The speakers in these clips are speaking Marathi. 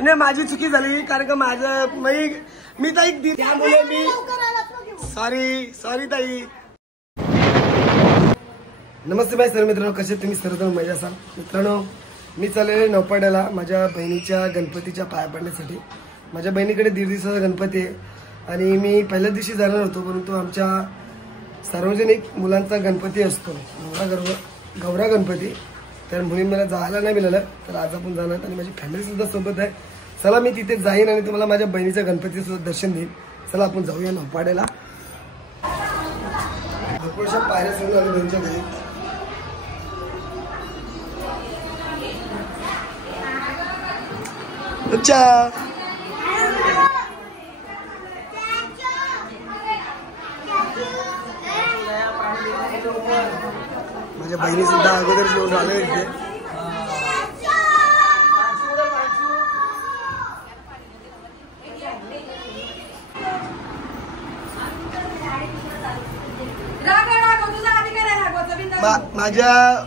नाही माझी चुकी झाली कारण का माझं मी ताई त्यामुळे मी सॉरी ताई। नमस्ते बाय सर्व मित्रांनो, कसे तुम्ही सर्वजण मजा असाल। मित्रांनो मी चाललेले नौपाड्याला माझ्या बहिणीच्या गणपतीच्या पाया पडण्यासाठी। माझ्या बहिणीकडे 1.5 दिवसाचा गणपती आहे आणि मी पहिल्या दिवशी जाणार होतो, परंतु आमच्या सार्वजनिक मुलांचा गणपती असतो गौरा गणपती, तर म्हणून मला जायला नाही मिळालं। तर आज आपण जाणार आणि माझी फॅमिली सुद्धा सोबत आहे। चला मी तिथे जाईन आणि तुम्हाला माझ्या बहिणीच्या गणपतीचं दर्शन देईन। चला आपण जाऊया नौपाड्याला। भरपूरशा पायऱ्या चढून आलो बहिणीच्या घरी। अच्छा माझ्या बहिणी सुद्धा अगोदर येऊन आले इथे।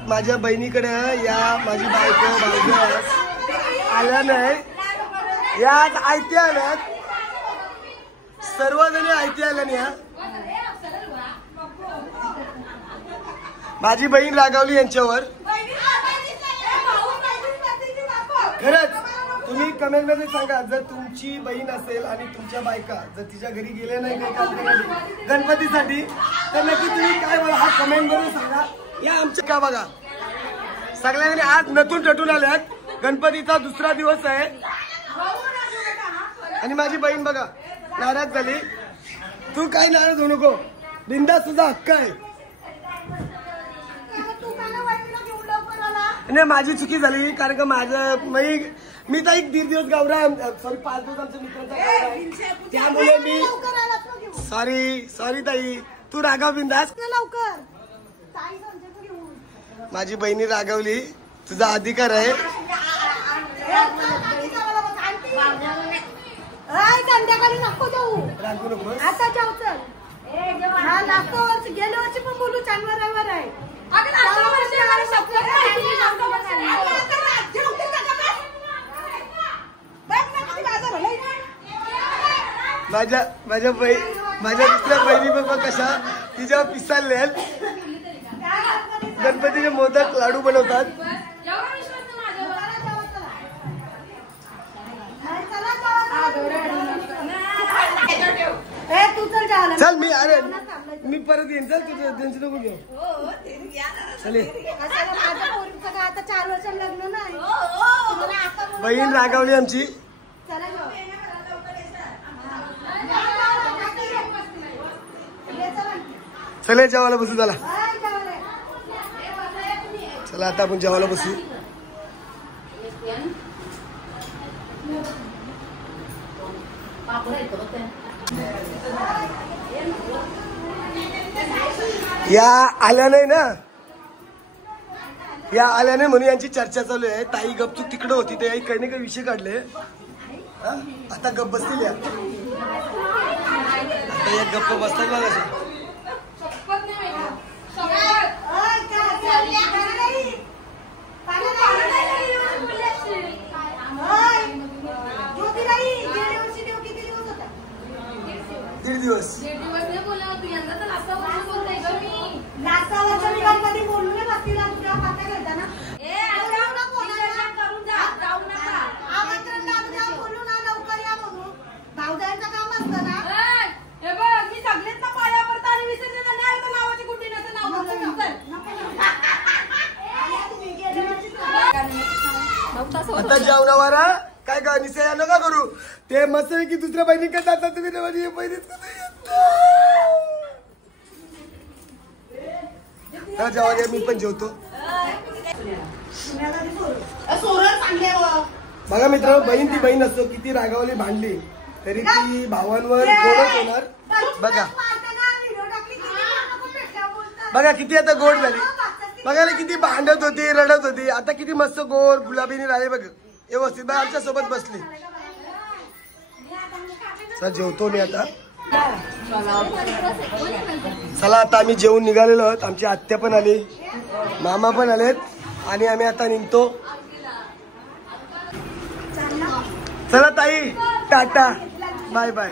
माझ्या बहिणीकडे या माझी बायको भाऊजी आल्या नाही, या आयती आल्यात, सर्वजणी आयती आल्या नाही। माझी बहीण रागावली यांच्यावर। खरंच तुम्ही कमेंट मध्ये सांगा, जर तुमची बहीण असेल आणि तुमच्या बायका जर तिच्या घरी गेले नाही काही गणपतीसाठी तर नक्की तुम्ही काय बोला हा कमेंट मध्ये सांगा। या आमच्या का बघा सगळ्यांनी आज नटून टटून आल्यात, गणपतीचा दुसरा दिवस आहे आणि माझी बहीण बघा नाराज झाली। तू काय नाराज होऊ नको, बिंदास तुझा हक्क आहे। नाही माझी चुकी झाली कारण का माझं मी तर 1.5 दिवस गौरा सॉरी 5 दिवस आमच्या मित्राचा, त्यामुळे मी सॉरी ताई तू रागाव बिंदास लवकर। माझी बहिणी रागावली, तुझा अधिकार आहे। संध्याकाळी नको जाऊ, रागू नको आता जाऊ चल। लास्ट वर्ष गेल्या वर्षी पण बोलू चांगलं आहे। माझ्या दुसऱ्या बहिणी बाबा कशा तिच्या पिसाळल्या गणपतीचे मोदक लाडू बनवतात। चल मी परत येईन, चल तुझं टेन्शन नको घेऊ। आता 4 वर्ष लग्न नाही, बहीण रागावली आमची। चले जेवायला बसू, चला आता आपण जेवायला बसू। या आल्या नाही ना, या आल्या नाही म्हणून यांची चर्चा चालू आहे। ताई गपचूप तिकडे होती, ते काही ना काही विषय काढले, आता गप बसतील या। आता या गप्प बसतात बघा। दीड दिवस आता जेवणावारा काय का निसया नका करू, ते मस्त की दुसऱ्या बहिणी का जातात तुम्ही माझी बहिणीच जेव्हा मी पण जेवतो। बघा मित्रांनो, बहीण ती बहीण असतो, किती रागावली भांडली तरी ती भावांवर गोडच होणार। बघा किती आता गोड झाली, बघा ना किती भांडत होती, रडत होती, आता किती मस्त गोड गुलाबीने राहिले बघ व्यवस्थित बाय आमच्या सोबत बसली। चल जेवतो मी आता। चला आता आम्ही जेवून निघालेलो आहोत, आमची आत्या पण आली, मामा पण आलेत आणि आम्ही आता निघतो। चला ताई, टाटा, बाय बाय.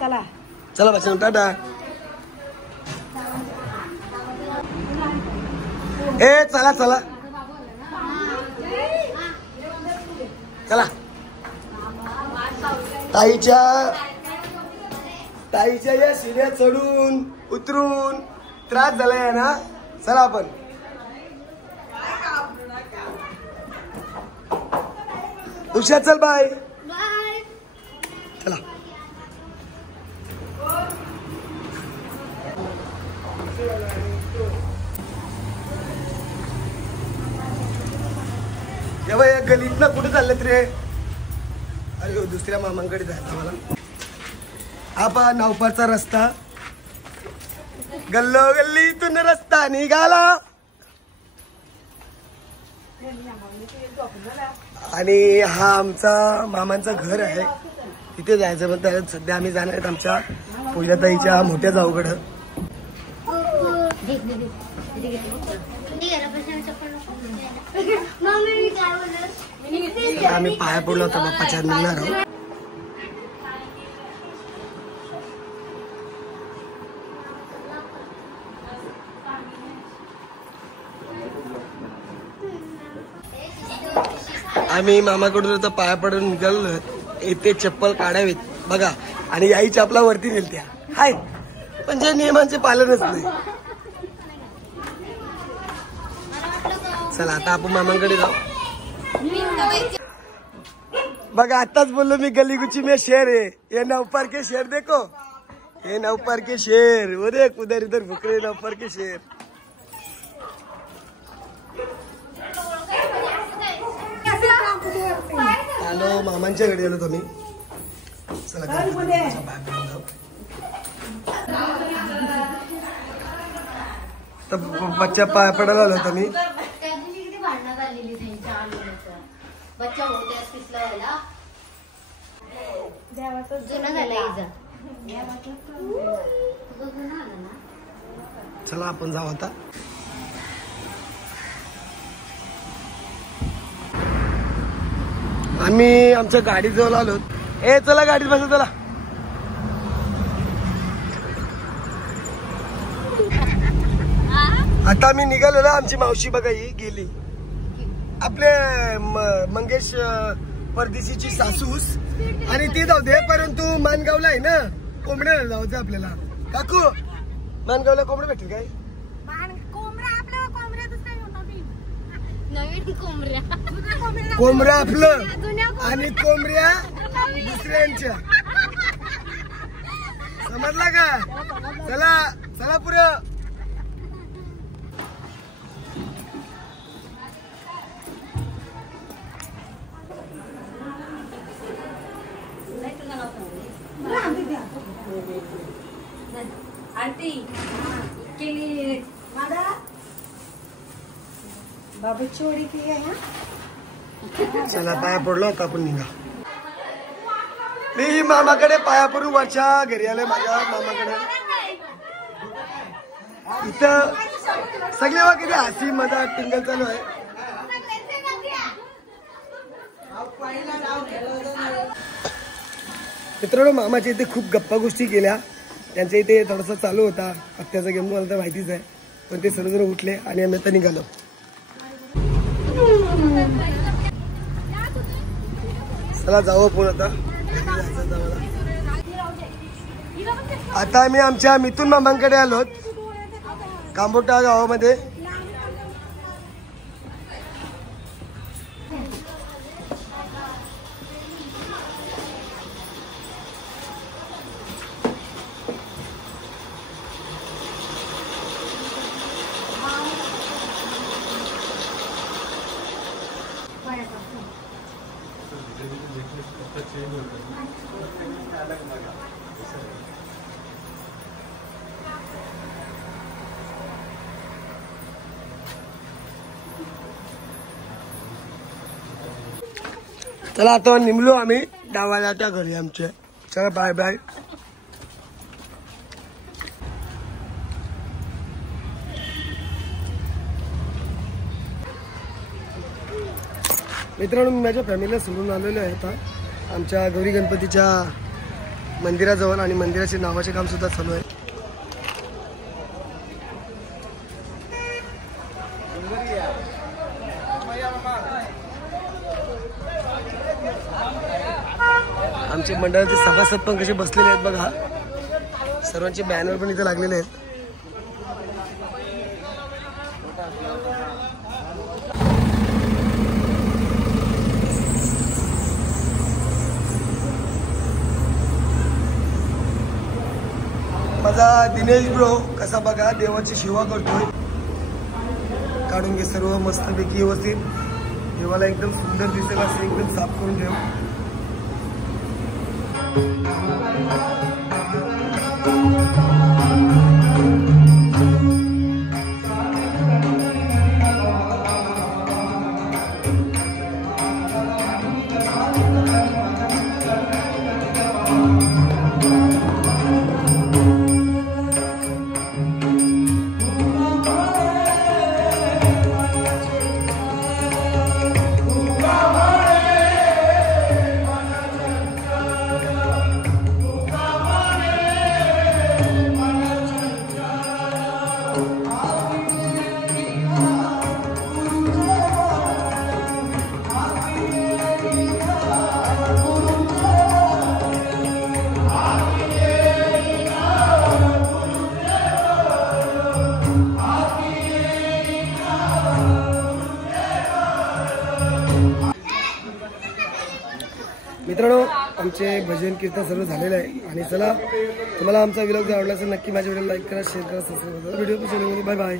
चला चला बच्चा, टाटा. ए चला चला चला. ताईच्या या शिड्या चढून उतरून त्रास झालाय ना. चला आपण उषा, चल बाय. चला. जेव्हा या गलीत ना कुठे चाललेत रे? अरे दुसऱ्या मामांकडे जायचं मला. आपा नावपारचा रस्ता, गल्लो गल्लीतून रस्ता निघाला. आणि हा आमचा मामांचं घर आहे, तिथे जायचं. पण त्यात सध्या आम्ही जाणार आहेत आमच्या पूजाताईच्या मोठ्या जाऊकडं. आम्ही पाया पडलो होता बाप्पाच्या, निघणार आहोत. आम्ही मामाकडून आता पाया पडून निघालो. येथे चप्पल काढावीत बघा, आणि आई चपला वरती नेलत्या. हाय म्हणजे नियमांचे पालनच नाही. चला आता आपण मामांकडे जाऊ. बघा आताच बोललो मी, गली गुची में शेर है, ये नवपार के शेर देखो, ये नवपार के शेर. वो देख उधर इधर भुकरे नवपार के शेर. हॅलो, मामांच्या घरी आलो तुम्ही. चला बच्चा पाया पडायला आलो होता मी. चला आपण जाऊ आता. आम्ही आमच्या गाडी जवळ आलो. ए चला गाडीत बसा. चला आता मी निघालो ना. आमची मावशी बघा ही गेली, आपले मंगेश परदेशीची सासूस. आणि ती जाऊ दे, परंतु मानगावला आहे ना कोंबड्याला जाऊ दे आपल्याला. काकू मानगावला कोंबडे भेटेल काय? कोंबड्या आपलं आणि कोंबड्या दुसऱ्यांच्या, समजला का? चला चला पुढं. आंटी केली बाबू चोरी की आहे. चला पाया पडलो आता आपण निघा. मी मामाकडे पाया पडून वरच्या घरी आले. माझ्या मामाकडे इथं सगळे वगैरे हसी मजाक टिंगल चालू आहे. मित्रांनो, मामाच्या इथे खूप गप्पा गोष्टी केल्या. त्यांच्या इथे थोडासा चालू होता हत्याचा गेम, मला तर माहितीच आहे. पण ते सर्वजण उठले आणि आम्ही आता निघालो. चला जाऊ आपण आता. आता आम्ही आमच्या मिथुन मामांकडे आलोत, कांबोटा गावामध्ये. चला आता निघलो आम्ही डावाच्या घरी आमचे. चला बाय बाय. मित्रांनो, मी माझ्या फॅमिलीला सोडून आलेलो आहे आता आमच्या गौरी गणपतीच्या मंदिराजवळ आणि मंदिराचे नावाचे काम सुद्धा चालू आहे. आमचे मंडळाचे सभासद पण कसे बसलेले आहेत बघा. सर्वांचे बॅनर पण इथे लागलेले आहेत. माझा दिनेश ब्रो कसा बघा देवाची सेवा करतोय. काढून घे सर्व मस्तपैकी व्यवस्थित. देवाला एकदम सुंदर दिसेल असं एकदम साफ करून ठेव. मित्रांनो, आमचे भजन कीर्तन सर्व झालेलं आहे. आणि चला, तुम्हाला आमचा व्लॉग जर आवडला असेल नक्की माझ्या व्हिडिओला लाईक करा, शेअर करा, सबस्क्राईब करा. Video bye bye.